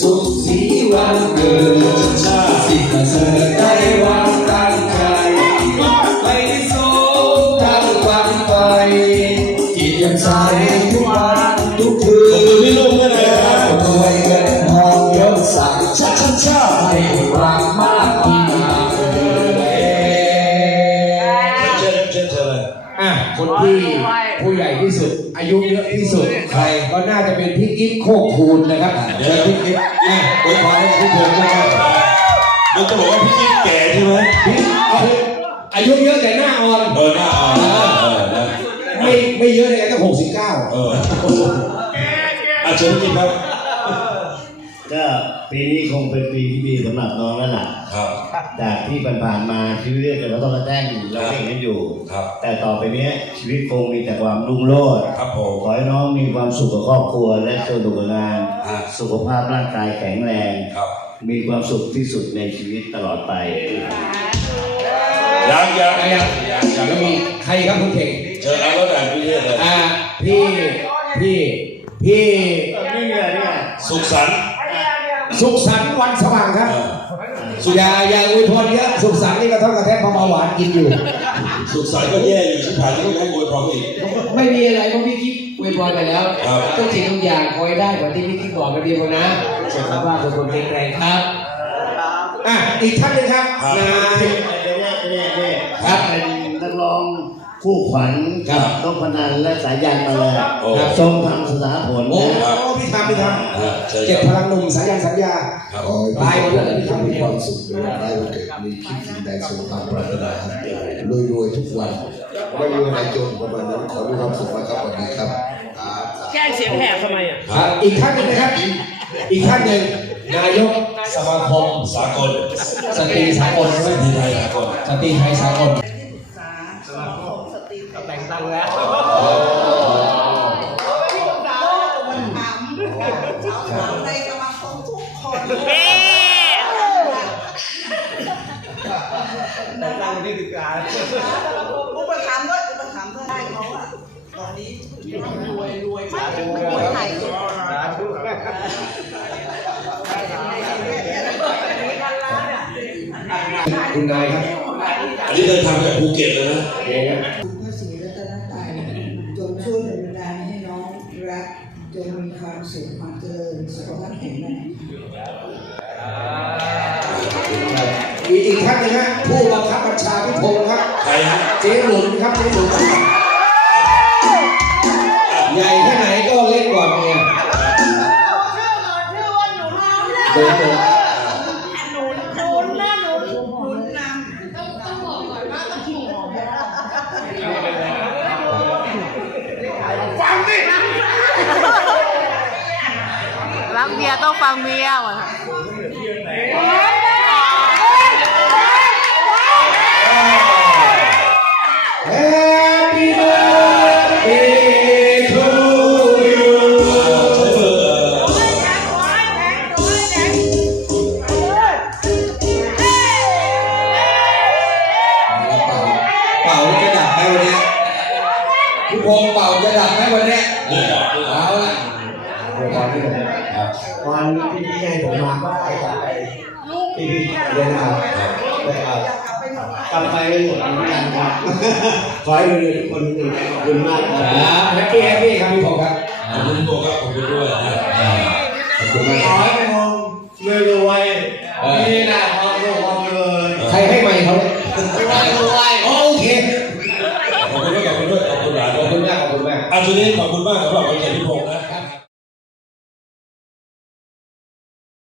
สุขสีวันเกิดช้าสิ่งประเสริฐได้วา คนที่ผู้ใหญ่ที่สุด อายุเยอะที่สุดใครก็น่าจะเป็นพี่กิ๊ฟโคกคูณนะครับเดี๋ยวพี่กิ๊ฟอะอวยพรให้ทุกคนนะครับมันจะบอกว่าพี่กิ๊กแก่ใช่ไหมพี่เอาอายุเยอะแต่หน้าอ่อนเออหน้าอ่อนเออนะไม่ไม่เยอะเลยตั้งหกสิบเก้าเอออาเชิญพี่กิ๊กครับ ก็ปีนี้คงเป็นปีที่ดีสำหรับน้องแล้วล่ะครับจากที่ผ่านๆมาชีวิตก็เราต้องกระแจ้งเราเห็นกันอยู่ครับแต่ต่อไปเนี้ยชีวิตคงมีแต่ความรุ่งโรจน์ครับผมขอให้น้องมีความสุขกับครอบครัวและสนุกกับงานอ่าสุขภาพร่างกายแข็งแรงครับมีความสุขที่สุดในชีวิตตลอดไปยังยังใครอะยังยังแล้วมีใครครับคุณเก่งเชิญเอาแล้วแต่พี่เทศเลยอ่าพี่พี่พี่นี่ไงนี่ไงสุขสันต์ สุขสันต์วันสว่างครับเอออย่าอย่าอวยพรเยอะสุขสันต์นี่ก็ต้องกระแทกเพราะเบาหวานกินอยู่ สุขสันต์ก็แย่อยู่ชิบหายที่ไม่ให้อวยพรอีกไม่มีอะไรเพราะพี่กิ๊กอวยพรไปแล้วครับทุกสิ่งทุกอย่างขอให้ได้เหมือนที่พี่กิ๊กบอกกันเดียวกันนะสุขภาพทุกคนแข็งแรงครับอะอีกท่านหนึงครับครับนายเนี่ยเนี่ยเนี่ยครับเป็นนักร้อง คู่ขวัญครับต้องพนันและสายยันมาเลยโอ้ ทรงทำสถาผลโอ้นะโหพี่ทำพี่ทอ่าเชิญำคเก็บรับพลังหนุ่มสายันสัญญา ครับขอให้ตายหมดเลยทุกท่านมีความสุขในวันคล้ายวันเกิดมีคิดสิ่งใดสมความปรารถนารวยรวยๆทุกวัน ไม่มีวันไหนจนประมาณนั้นขอมีความสุขมากครับวันนี้ครับอ่าแจ้งเสียงแหบทำไมอะ ครับอีกท่านหนึ่งนะครับ อีกท่านหนึ่งนายกสมาคมสากลสตรีสากลสตรีไทยสากลสตรีไทยสากลแต่งตั้งแล้วในสมาคมทุกคนแต่งตั้งที่ถึงการอุปถัมภ์ด้วยอุปถัมภ์ด้วยได้เขาอะตอนนี้รวยรวยมากรวยไทยคุณนายครับ อันนี้เดินทางจากภูเก็ตเลยนะ สุขความเจริญสุขภาพแข็งแรงอีกอีกท่านหนึงฮะผู้บังคับบัญชาพิพงศ์ครับใครฮะเจ๊หลุนครับเจ๊หลุนใหญ่แค่ไหนก็เล็กกว่า ยต้องฟังเมียว่ะ เดี๋ยวตอนที่ผมครับวันที่พี่ให้ผมมาก็ได้จากไปพี่พี่เรียนะครับนะครับกลับไปหมดเหมือนกันครับขอให้เรียนทุกคนขอบคุณมากครับแฮปปี้แฮปปี้ครับพี่พงษ์ครับขอบคุณตัวครับขอบคุณด้วยนะขอบคุณมากขอรับให้พงรวยรวยนี่นะความสุขความเจริญใครให้ไมค์เขาเนี่ยรวยรวยโอเคขอบคุณด้วยขอบคุณด้วยขอบคุณหลานขอบคุณมากขอบคุณมากอาชุนี้ขอบคุณมากสำหรับ